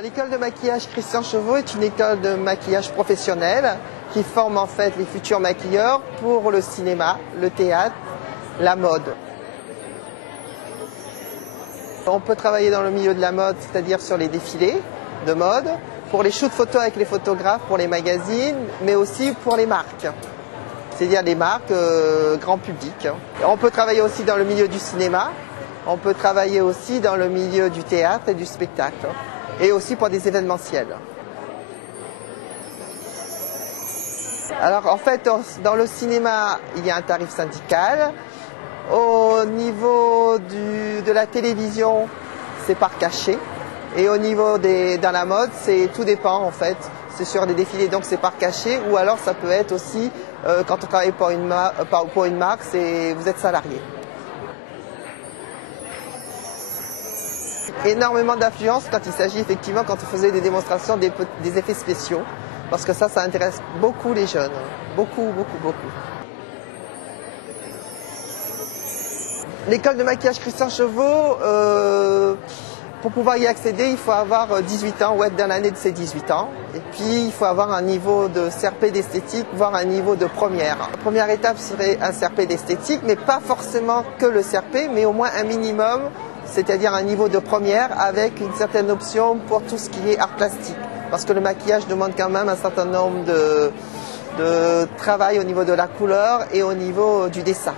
L'école de maquillage Christian Chevreau est une école de maquillage professionnel qui forme en fait les futurs maquilleurs pour le cinéma, le théâtre, la mode. On peut travailler dans le milieu de la mode, c'est-à-dire sur les défilés de mode, pour les shoots photos avec les photographes, pour les magazines, mais aussi pour les marques, c'est-à-dire les marques grand public. On peut travailler aussi dans le milieu du cinéma, on peut travailler aussi dans le milieu du théâtre et du spectacle, et aussi pour des événementiels. Alors en fait, dans le cinéma, il y a un tarif syndical. Au niveau de la télévision, c'est par cachet. Et au niveau dans la mode, tout dépend en fait. C'est sur des défilés, donc c'est par cachet. Ou alors ça peut être aussi, quand on travaille pour une marque, vous êtes salarié. Énormément d'influence quand il s'agit effectivement, quand on faisait des démonstrations, des effets spéciaux. Parce que ça intéresse beaucoup les jeunes. Beaucoup, beaucoup, beaucoup. L'école de maquillage Christian Chevreau, pour pouvoir y accéder, il faut avoir 18 ans ou être dans l'année de ses 18 ans. Et puis, il faut avoir un niveau de CRP d'esthétique, voire un niveau de première. La première étape serait un CRP d'esthétique, mais pas forcément que le CRP, mais au moins un minimum, c'est-à-dire un niveau de première avec une certaine option pour tout ce qui est art plastique. Parce que le maquillage demande quand même un certain nombre de travail au niveau de la couleur et au niveau du dessin.